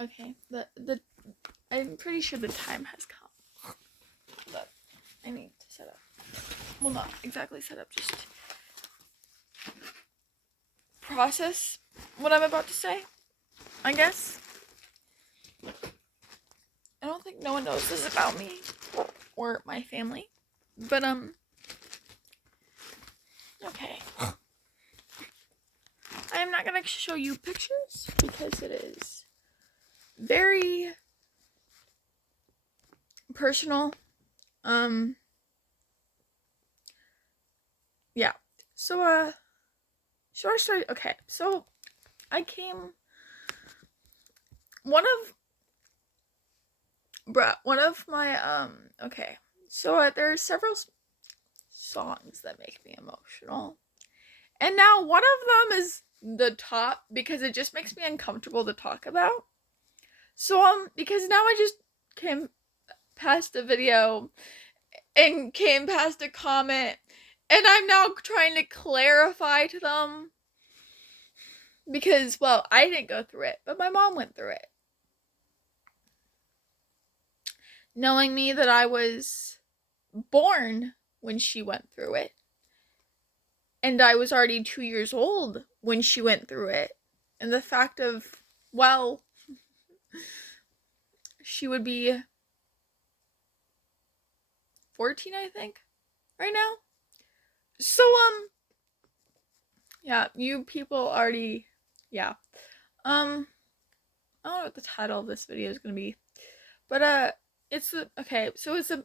Okay, the I'm pretty sure the time has come. But I need to set up. Well, not exactly set up, just process what I'm about to say, I guess. I don't think no one knows this about me or my family. But okay. I'm not gonna show you pictures because it is very personal. Yeah. So should I start? Okay, so I came one of my okay. So there's several songs that make me emotional. And now one of them is the top because it just makes me uncomfortable to talk about. So because now I just came past a video and came past a comment and I'm now trying to clarify to them because, well, I didn't go through it, but my mom went through it. Knowing me that I was born when she went through it. And I was already 2 years old when she went through it. And the fact of, well, she would be 14, I think, right now. So, yeah, you people already, yeah. I don't know what the title of this video is gonna be, but it's okay. So it's a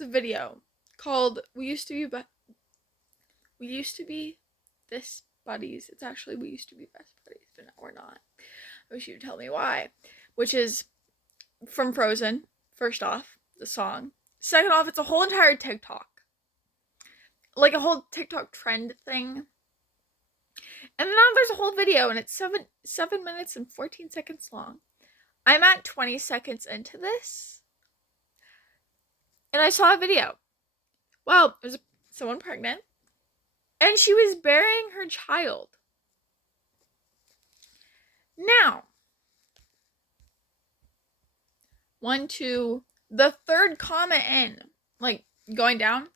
video called "We Used to Be This Buddies." It's actually "We Used to Be Best Buddies," but now we're not. I wish you'd tell me why. Which is from Frozen. First off, the song. Second off, it's a whole entire TikTok, like a whole TikTok trend thing. And now there's a whole video, and it's 7 minutes and 14 seconds long. I'm at 20 seconds into this, and I saw a video. Well, there's someone pregnant, and she was burying her child. Now, the third comment in, like going down,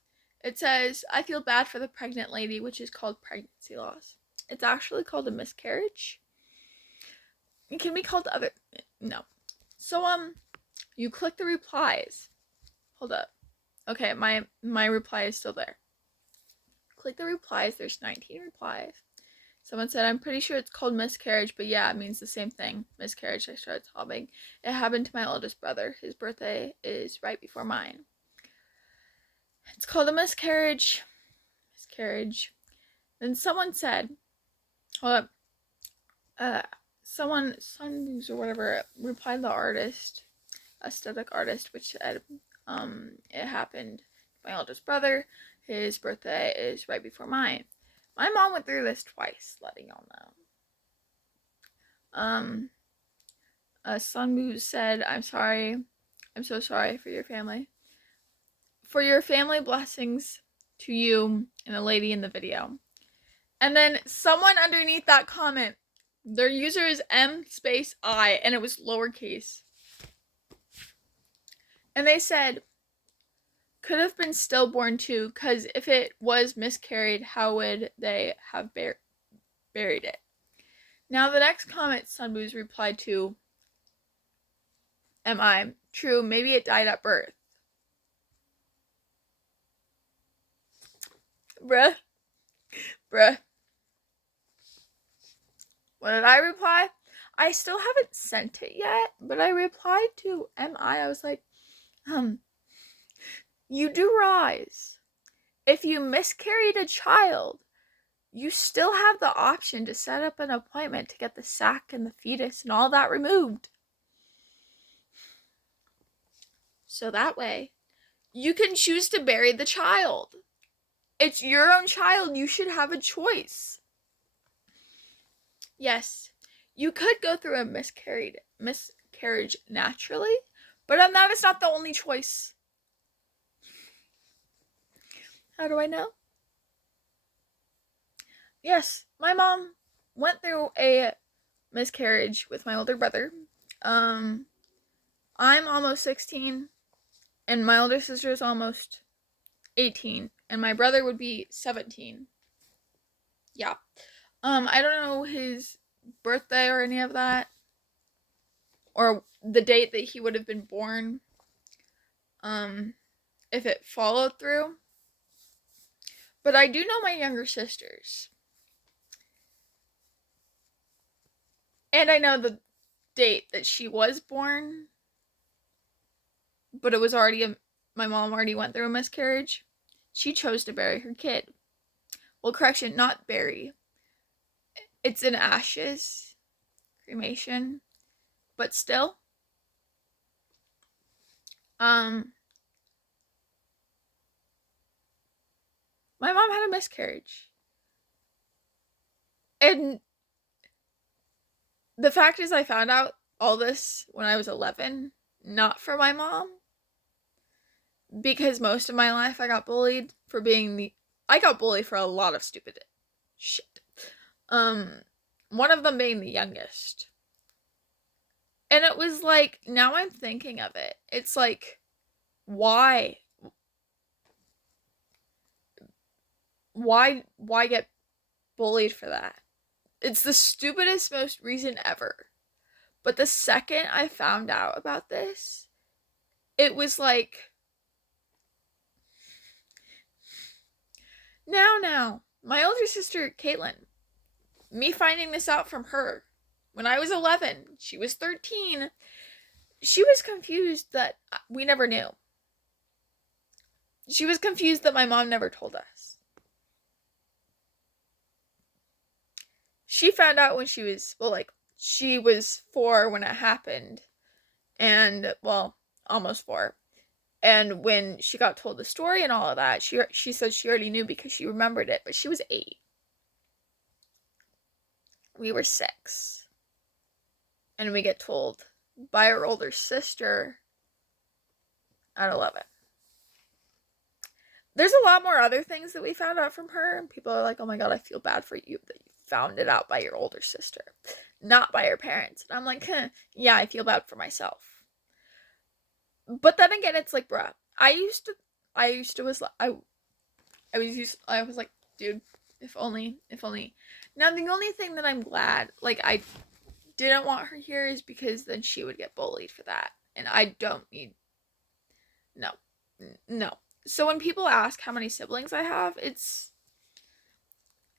it says, "I feel bad for the pregnant lady," which is called pregnancy loss. It's actually called a miscarriage. It can be called other. No. So you click the replies. Hold up. Okay, my reply is still there. Click the replies. There's 19 replies. Someone said, "I'm pretty sure it's called miscarriage, but yeah, it means the same thing. Miscarriage." I started sobbing. "It happened to my oldest brother. His birthday is right before mine. It's called a miscarriage." Miscarriage. Then someone said, hold up. Someone, or whatever, replied the artist, aesthetic artist, which said, "It happened to my oldest brother. His birthday is right before mine." My mom went through this twice, letting y'all know. Sunmu said, "I'm sorry. I'm so sorry for your family. For your family, blessings to you and the lady in the video." And then someone underneath that comment, their user is M_I, and it was lowercase. And they said, "Could have been stillborn too, because if it was miscarried, how would they have buried it?" Now the next comment Sunboo's replied to MI, "True, maybe it died at birth." Bruh. What did I reply? I still haven't sent it yet, but I replied to MI. I was like, "You do realize if you miscarried a child, you still have the option to set up an appointment to get the sac and the fetus and all that removed. So that way, you can choose to bury the child. It's your own child. You should have a choice. Yes, you could go through a miscarriage naturally, but that is not the only choice." How do I know? Yes, my mom went through a miscarriage with my older brother. I'm almost 16, and my older sister is almost 18, and my brother would be 17. Yeah. I don't know his birthday or any of that, or the date that he would have been born. If it followed through. But I do know my younger sisters. And I know the date that she was born, but it was already my mom already went through a miscarriage. She chose to bury her kid. Well, correction, not bury. It's in ashes, cremation, but still. Um, my mom had a miscarriage. And the fact is I found out all this when I was 11, not for my mom, because most of my life I got bullied for being I got bullied for a lot of stupid shit. One of them being the youngest. And it was like, now I'm thinking of it. It's like, why? Why get bullied for that? It's the stupidest, most reason ever. But the second I found out about this, it was like, now, my older sister, Caitlin, me finding this out from her when I was 11, she was 13, she was confused that we never knew. She was confused that my mom never told us. She found out when she was, she was 4 when it happened. And, almost 4. And when she got told the story and all of that, she said she already knew because she remembered it, but she was 8. We were 6. And we get told by her older sister at 11. There's a lot more other things that we found out from her, and people are like, oh my god, I feel bad for you that you found it out by your older sister, not by your parents. And I'm like, yeah, I feel bad for myself. But then again, it's like, bruh, I was like, dude, if only. Now, the only thing that I'm glad, I didn't want her here is because then she would get bullied for that. And I don't need, no. So when people ask how many siblings I have, it's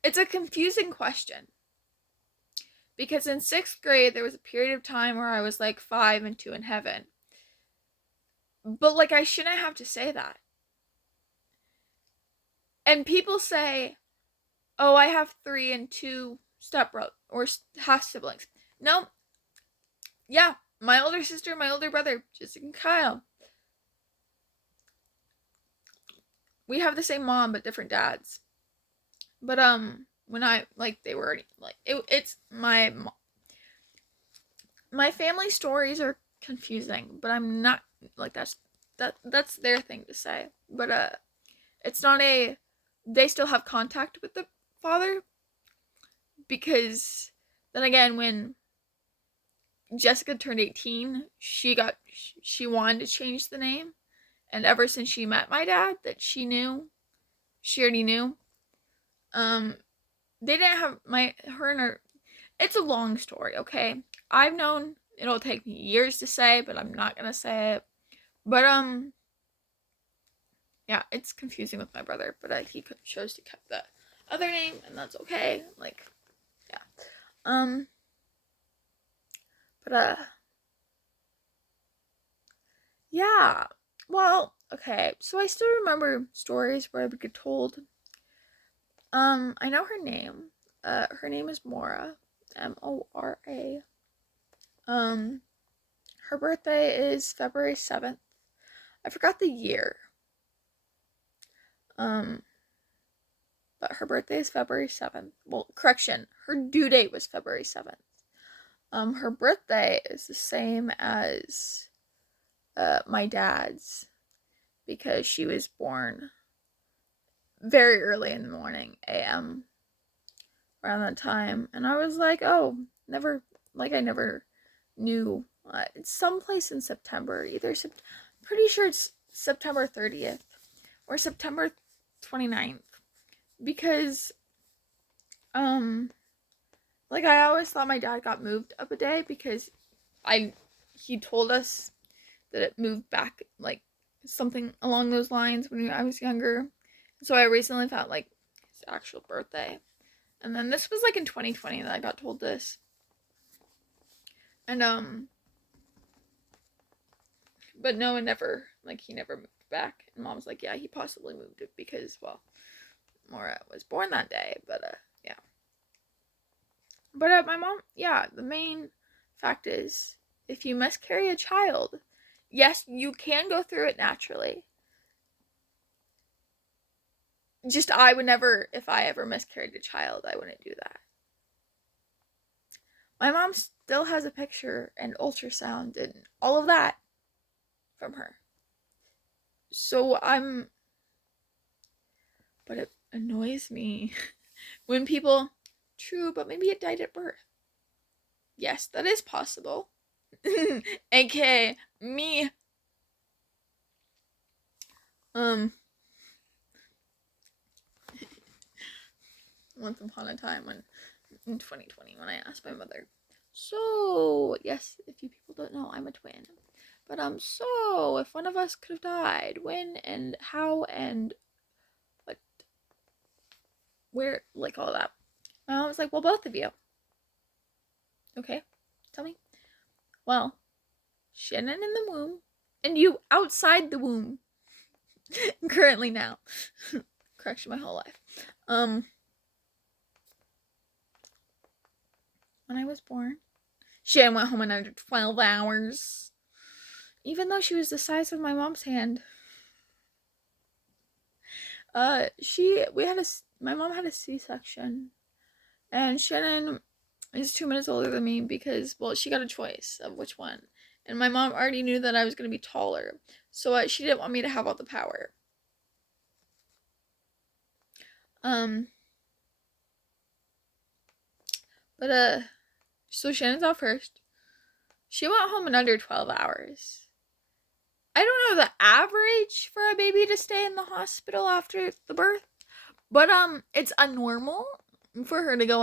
a confusing question. Because in 6th grade, there was a period of time where I was like 5 and 2 in heaven. But I shouldn't have to say that. And people say, oh, I have 3 and 2 stepbrothers or half siblings. No. Yeah, my older sister, my older brother, Jessica and Kyle. We have the same mom but different dads. But when they were already it's my family stories are confusing, but I'm not that's their thing to say. But it's not they still have contact with the father, because then again, when Jessica turned 18, she wanted to change the name, and ever since she met my dad, that she already knew. They didn't have her and her. It's a long story, okay? I've known, it'll take me years to say, but I'm not gonna say it. But yeah, it's confusing with my brother, but he chose to keep the other name, and that's okay. Yeah. But yeah. Well, okay. So I still remember stories where I would get told. I know her name. Her name is Mora. Mora. Her birthday is February 7th. I forgot the year. But her birthday is February 7th. Well, correction, her due date was February 7th. Her birthday is the same as my dad's, because she was born very early in the morning, a.m., around that time. And I was like, oh, I never knew It's someplace in September. Pretty sure it's September 30th or September 29th. Because, like, I always thought my dad got moved up a day because he told us that it moved back, like, something along those lines when I was younger. So I recently found, like, his actual birthday. And then this was, like, in 2020 that I got told this. And, but no one never, like, he never moved back. And Mom's like, yeah, he possibly moved it because, well, Mora was born that day. But, yeah. But, my mom, yeah, the main fact is, if you miscarry a child, yes, you can go through it naturally. Just, I would never, if I ever miscarried a child, I wouldn't do that. My mom still has a picture and ultrasound and all of that from her. So but it annoys me when people, true, but maybe it died at birth. Yes, that is possible. AKA me. Once upon a time in 2020 when I asked my mother, so, yes, if you people don't know, I'm a twin. But, so, if one of us could have died, when and how and what, where, like, all that. My mom was like, well, both of you. Okay, tell me. Well, Shannon in the womb, and you outside the womb. Currently now. Correction, my whole life. When I was born, Shannon went home in under 12 hours. Even though she was the size of my mom's hand. My mom had a C-section. And Shannon is 2 minutes older than me because, well, she got a choice of which one. And my mom already knew that I was going to be taller. So she didn't want me to have all the power. So Shannon's out first. She went home in under 12 hours. I don't know the average for a baby to stay in the hospital after the birth, but it's unnormal for her to go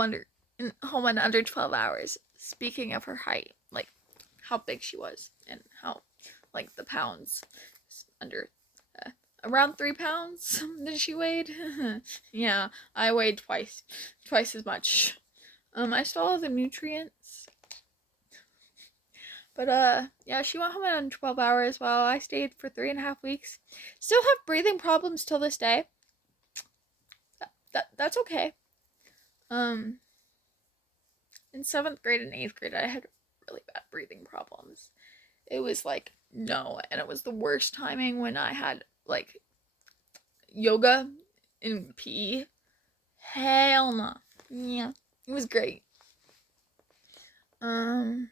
home in under 12 hours. Speaking of her height, like how big she was and how, like, the pounds under around 3 pounds that she weighed. Yeah, I weighed twice as much. I still have the nutrients. But, yeah, she went home in 12 hours while I stayed for 3.5 weeks. Still have breathing problems till this day. That's okay. In 7th grade and 8th grade, I had really bad breathing problems. It was like, no, and it was the worst timing when I had, like, yoga in PE. Hell no. Yeah, it was great. But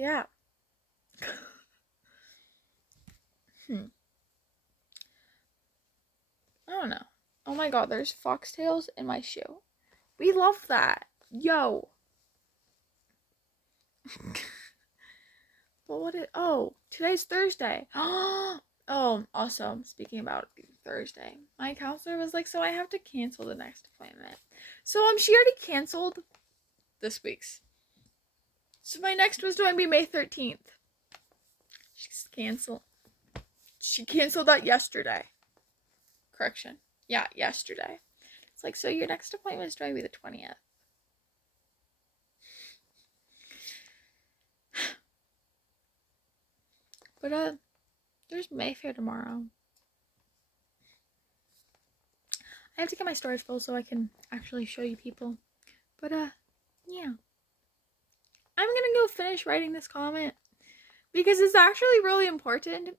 yeah. I don't know. Oh my god, there's foxtails in my shoe. We love that. Yo. But today's Thursday. Oh, also, speaking about Thursday, my counselor was like, so I have to cancel the next appointment. So, she already canceled this week's. So my next was going to be May 13th. She canceled that yesterday. Correction. Yeah, yesterday. It's like, so your next appointment is going to be the 20th. But, there's Mayfair tomorrow. I have to get my storage full so I can actually show you people. But, yeah. I'm gonna go finish writing this comment because it's actually really important. And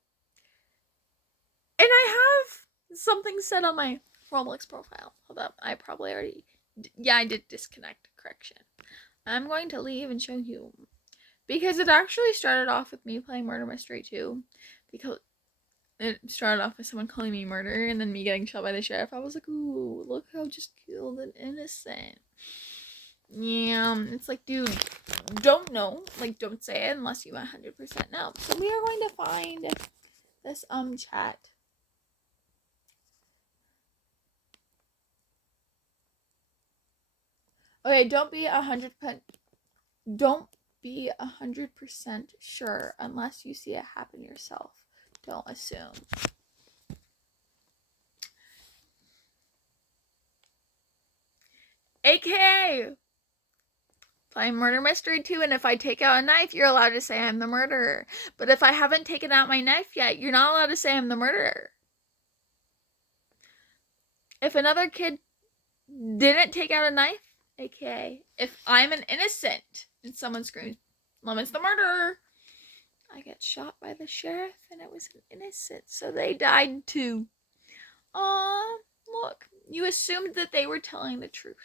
I have something set on my Roblox profile. Hold up, I probably already... Yeah, I did disconnect. Correction. I'm going to leave and show you. Because it actually started off with me playing Murder Mystery 2. Because it started off with someone calling me murder and then me getting shot by the sheriff. I was like, ooh, look how I just killed an innocent. Yeah, it's like, dude, don't know. Like, don't say it unless you 100% know. So we are going to find this chat. Okay, don't be 100%. Don't be 100% sure unless you see it happen yourself. Don't assume. AKA playing Murder Mystery 2, and if I take out a knife, you're allowed to say I'm the murderer. But if I haven't taken out my knife yet, you're not allowed to say I'm the murderer. If another kid didn't take out a knife, aka if I'm an innocent and someone screams, Lemon's the murderer, I get shot by the sheriff and it was an innocent, so they died too. Aw, look, you assumed that they were telling the truth.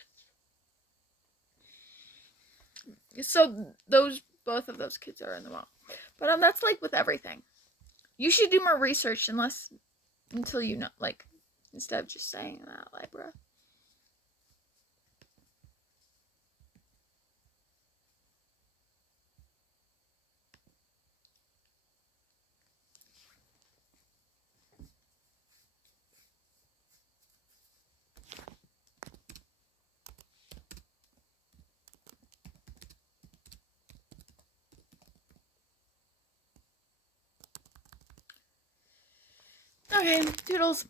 So both of those kids are in the wrong. But that's like with everything. You should do more research until you know, like, instead of just saying that, like, bro. Okay, toodles.